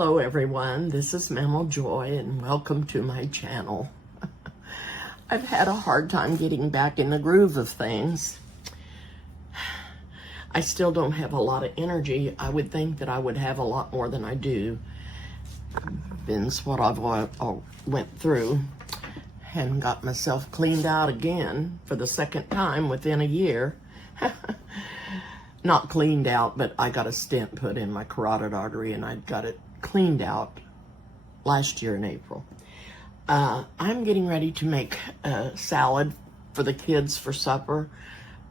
Hello everyone, this is Mammal Joy and welcome to my channel. I've had a hard time getting back in the groove of things. I still don't have a lot of energy. I would think that I would have a lot more than I do. Been's what I've went through and got myself cleaned out again for the second time within a year. Not cleaned out, but I got a stent put in my carotid artery and I got it cleaned out last year in April. I'm getting ready to make a salad for the kids for supper.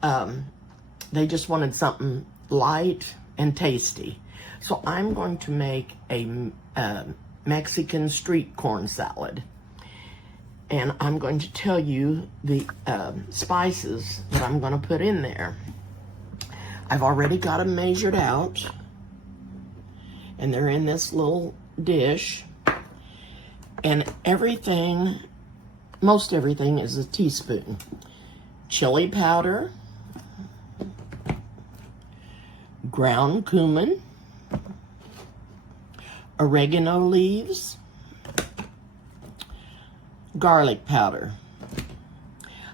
They just wanted something light and tasty. So I'm going to make a Mexican street corn salad. And I'm going to tell you the spices that I'm going to put in there. I've already got them measured out, and they're in this little dish, and everything, most everything is a teaspoon. Chili powder, ground cumin, oregano leaves, garlic powder.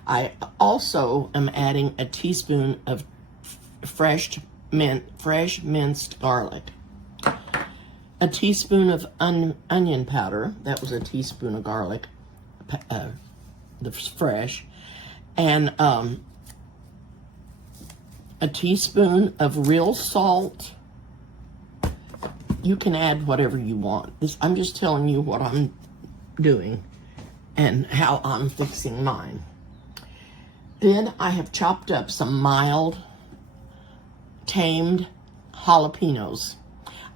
I also am adding a teaspoon of fresh minced garlic, a teaspoon of onion powder. That was a teaspoon of garlic, the fresh, and a teaspoon of real salt. You can add whatever you want. I'm just telling you what I'm doing and how I'm fixing mine. Then I have chopped up some mild tamed jalapenos.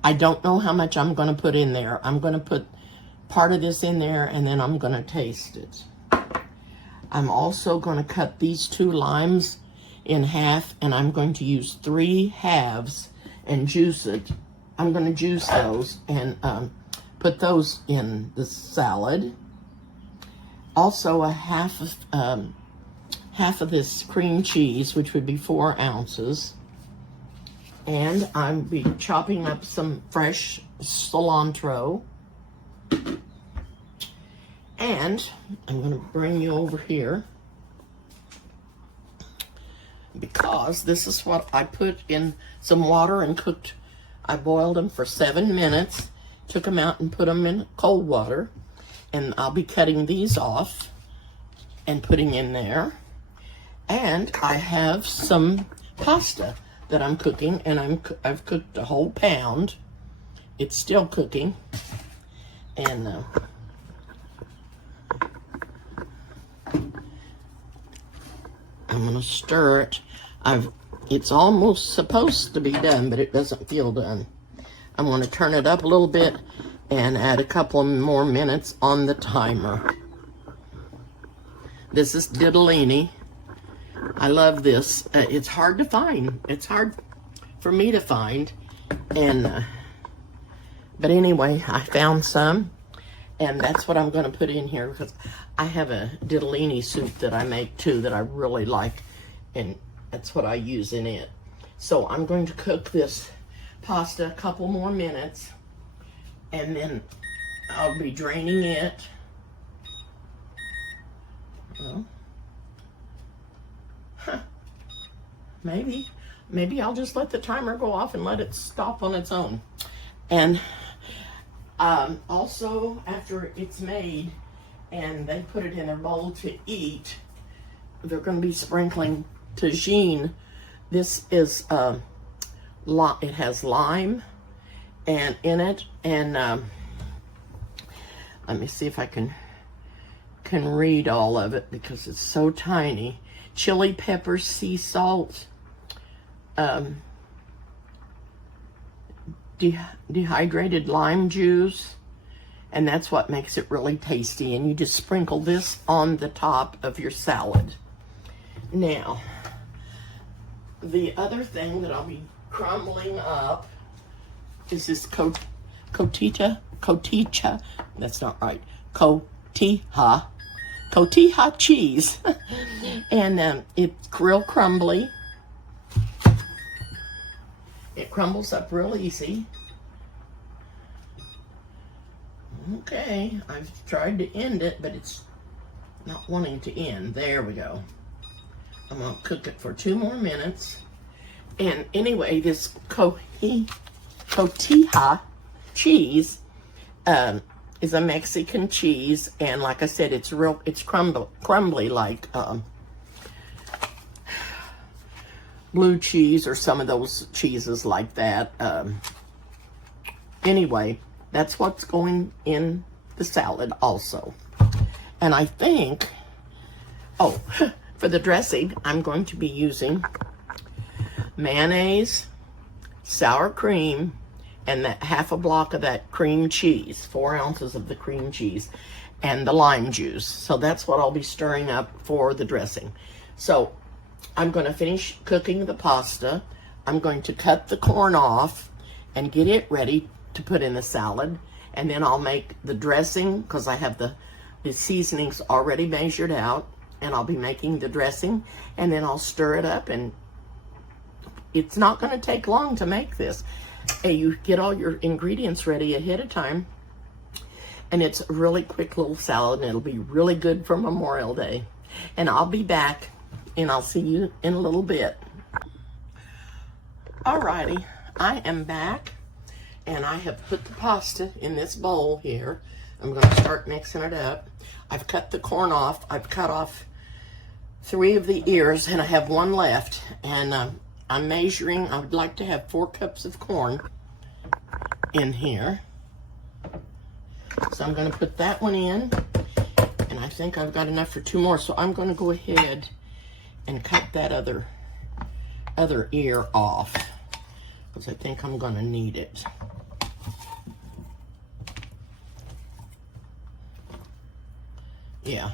I don't know how much I'm going to put in there. I'm going to put part of this in there and then I'm going to taste it. I'm also going to cut these 2 limes in half and I'm going to use 3 halves and juice it. I'm going to juice those and put those in the salad. Also a half of this cream cheese, which would be 4 ounces. And I'll be chopping up some fresh cilantro. And I'm going to bring you over here because this is what I put in some water and cooked. I boiled them for 7 minutes, took them out and put them in cold water. And I'll be cutting these off and putting in there. And I have some pasta that I'm cooking, and I've cooked a whole pound. It's still cooking, and I'm gonna stir it. It's almost supposed to be done, but it doesn't feel done. I'm gonna turn it up a little bit and add a couple more minutes on the timer. This is ditalini. I love this. It's hard to find. It's hard for me to find. And but anyway, I found some. And that's what I'm going to put in here because I have a ditalini soup that I make too that I really like. And that's what I use in it. So I'm going to cook this pasta a couple more minutes. And then I'll be draining it. Well, maybe I'll just let the timer go off and let it stop on its own. And also after it's made and they put it in their bowl to eat, they're going to be sprinkling tagine. This is it has lime and in it, and let me see if I can read all of it because it's so tiny. Chili pepper, sea salt, dehydrated lime juice, and that's what makes it really tasty. And you just sprinkle this on the top of your salad. Now, the other thing that I'll be crumbling up is this cotija, that's not right, cotija cheese. And it's real crumbly. It crumbles up real easy. Okay, I've tried to end it, but it's not wanting to end. There we go. I'm gonna cook it for 2 more minutes. And anyway, this cotija cheese is a Mexican cheese, and like I said, it's crumbly like blue cheese or some of those cheeses like that. Anyway, that's what's going in the salad also. And I think, oh, for the dressing, I'm going to be using mayonnaise, sour cream, and that half a block of that cream cheese, 4 ounces of the cream cheese, and the lime juice. So that's what I'll be stirring up for the dressing. So I'm going to finish cooking the pasta. I'm going to cut the corn off and get it ready to put in the salad. And then I'll make the dressing, because I have the seasonings already measured out, and I'll be making the dressing, and then I'll stir it up, and it's not going to take long to make this. You get all your ingredients ready ahead of time, and it's a really quick little salad, and it'll be really good for Memorial Day. And I'll be back, and I'll see you in a little bit. Alrighty, I am back, and I have put the pasta in this bowl here. I'm going to start mixing it up. I've cut the corn off. I've cut off 3 of the ears, and I have 1 left. And I'm measuring. I would like to have 4 cups of corn in here. So I'm going to put that one in, and I think I've got enough for 2 more. So I'm going to go ahead and cut that other ear off, because I think I'm going to need it. Yeah,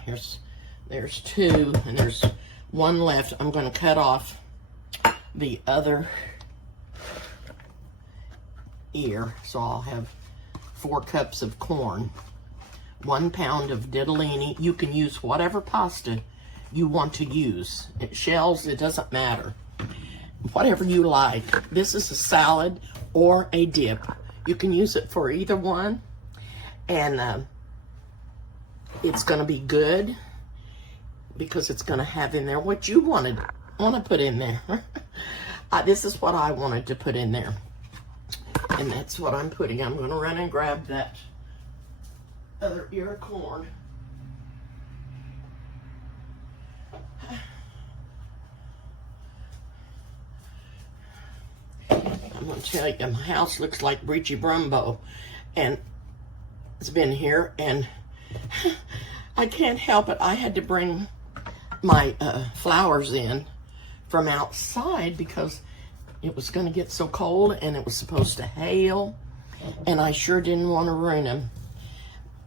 there's 2, and there's 1 left. I'm going to cut off the other ear, so I'll have 4 cups of corn, 1 pound of ditalini. You can use whatever pasta you want to use. Shells, it doesn't matter. Whatever you like. This is a salad or a dip. You can use it for either one, and it's going to be good because it's going to have in there what you want to put in there. This is what I wanted to put in there, and that's what I'm putting. I'm going to run and grab that other ear of corn. I'm going to tell you, my house looks like Breachy Brumbo, and it's been here, and I can't help it. I had to bring my flowers in from outside because it was going to get so cold, and it was supposed to hail, and I sure didn't want to ruin them.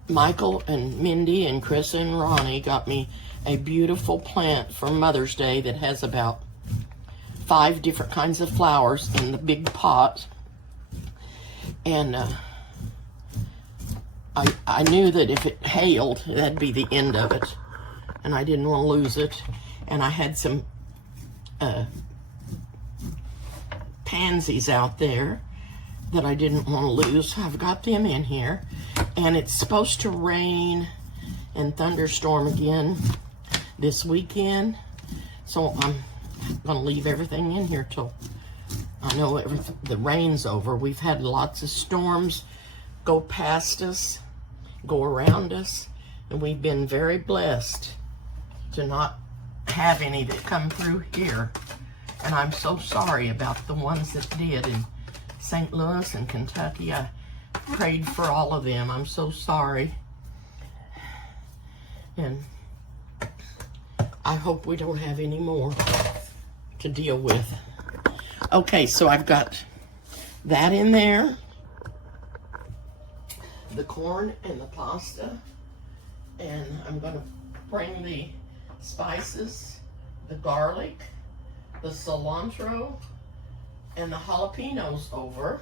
Michael and Mindy and Chris and Ronnie got me a beautiful plant for Mother's Day that has about 5 different kinds of flowers in the big pot, and I knew that if it hailed, that'd be the end of it, and I didn't want to lose it. And I had some pansies out there that I didn't want to lose. I've got them in here, and it's supposed to rain and thunderstorm again this weekend, so I'm going to leave everything in here till I know the rain's over. We've had lots of storms go past us, go around us, and we've been very blessed to not have any that come through here. And I'm so sorry about the ones that did in St. Louis and Kentucky. I prayed for all of them. I'm so sorry. And I hope we don't have any more to deal with. Okay, so I've got that in there, the corn and the pasta, and I'm going to bring the spices, the garlic, the cilantro, and the jalapenos over,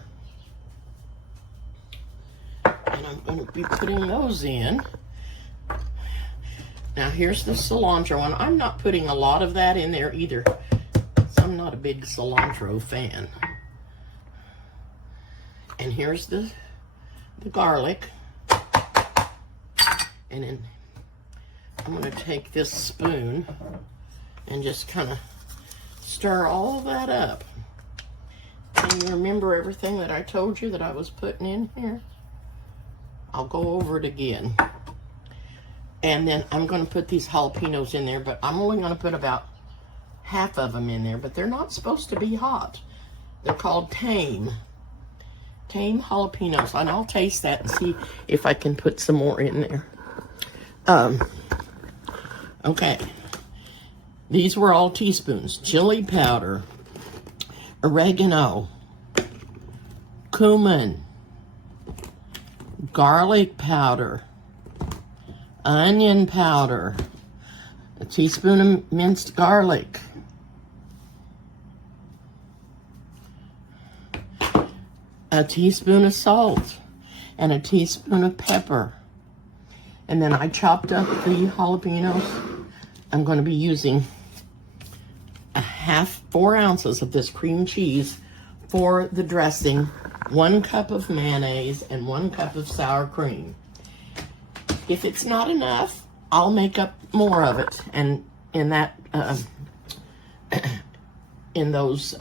and I'm going to be putting those in. Now here's the cilantro, and I'm not putting a lot of that in there either. I'm not a big cilantro fan. And here's the garlic. And then I'm gonna take this spoon and just kind of stir all that up. And you remember everything that I told you that I was putting in here? I'll go over it again. And then I'm gonna put these jalapenos in there, but I'm only gonna put about half of them in there, but they're not supposed to be hot. They're called Tame jalapenos, and I'll taste that and see if I can put some more in there. Okay. These were all teaspoons. Chili powder, oregano, cumin, garlic powder, onion powder, a teaspoon of minced garlic, a teaspoon of salt, and a teaspoon of pepper. And then I chopped up the jalapenos. I'm going to be using 4 ounces of this cream cheese for the dressing, 1 cup of mayonnaise, and 1 cup of sour cream. If it's not enough, I'll make up more of it, and in that in those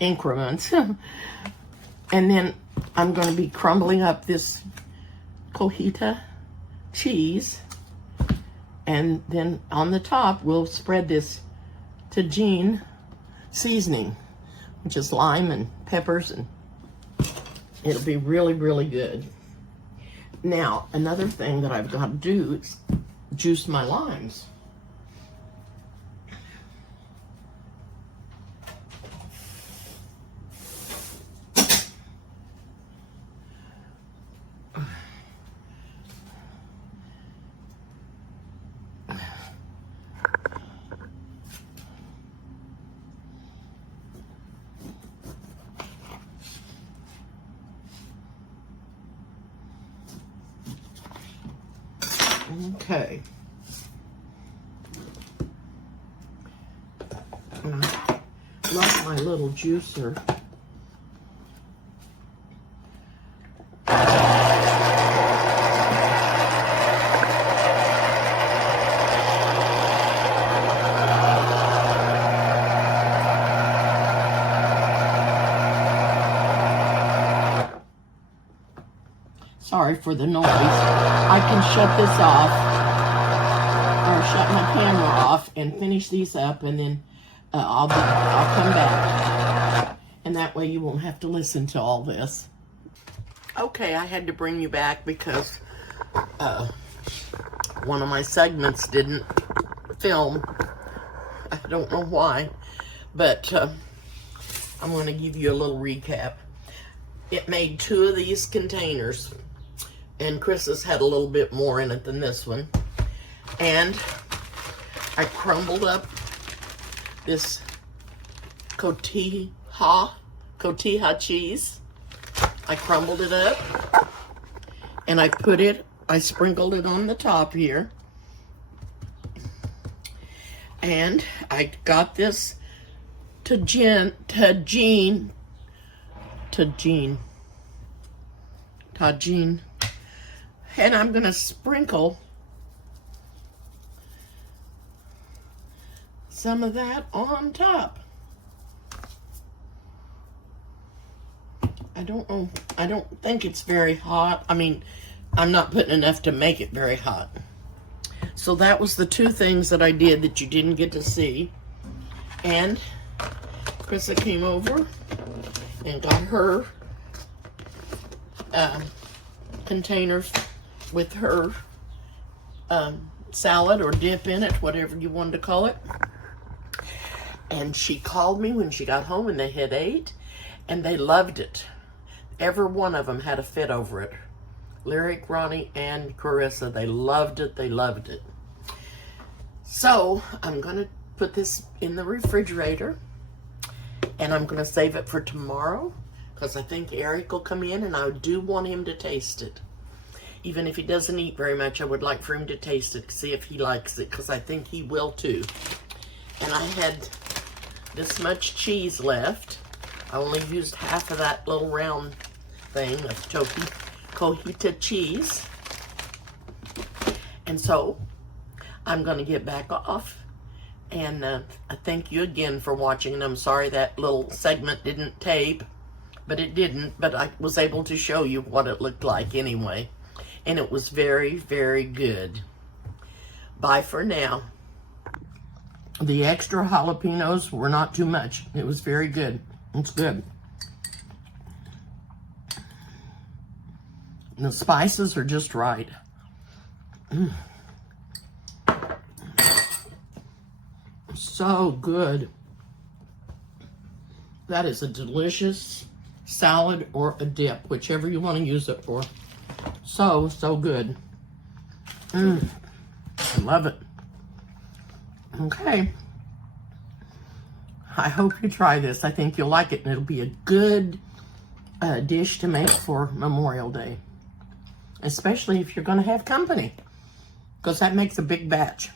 increments. And then I'm going to be crumbling up this cojita cheese, and then on the top we'll spread this Tajin seasoning, which is lime and peppers, and it'll be really, really good. Now, another thing that I've got to do is juice my limes. Okay. Love my little juicer. Sorry for the noise. I can shut this off, or shut my camera off and finish these up, and then I'll come back. And that way you won't have to listen to all this. Okay, I had to bring you back because one of my segments didn't film. I don't know why, but I'm going to give you a little recap. It made 2 of these containers, and Chris's had a little bit more in it than this one. And I crumbled up this cotija cheese. I crumbled it up, and I sprinkled it on the top here. And I got this Tajin, and I'm gonna sprinkle some of that on top. I don't know, I don't think it's very hot. I mean, I'm not putting enough to make it very hot. So that was the 2 things that I did that you didn't get to see. And Krista came over and got her container with her salad or dip in it, whatever you wanted to call it. And she called me when she got home, and they had ate, and they loved it. Every one of them had a fit over it. Lyric, Ronnie, and Carissa, they loved it, they loved it. So I'm gonna put this in the refrigerator, and I'm gonna save it for tomorrow, because I think Eric will come in, and I do want him to taste it. Even if he doesn't eat very much, I would like for him to taste it, see if he likes it, because I think he will too. And I had this much cheese left. I only used half of that little round thing of cojita cheese. And so I'm going to get back off. And I thank you again for watching. And I'm sorry that little segment didn't tape, but it didn't. But I was able to show you what it looked like anyway. And it was very, very good. Bye for now. The extra jalapenos were not too much. It was very good. It's good. The spices are just right. So good. That is a delicious salad or a dip, whichever you want to use it for. So, so good. I love it. Okay. I hope you try this. I think you'll like it, and it'll be a good dish to make for Memorial Day. Especially if you're going to have company, because that makes a big batch.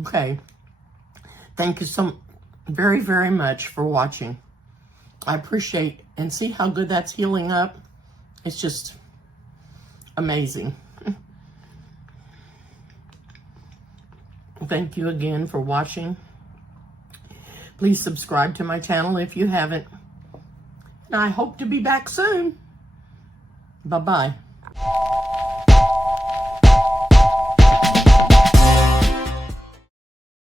Okay. Thank you so very, very much for watching. I appreciate, and see how good that's healing up? It's just amazing. Thank you again for watching. Please subscribe to my channel if you haven't. And I hope to be back soon. Bye-bye.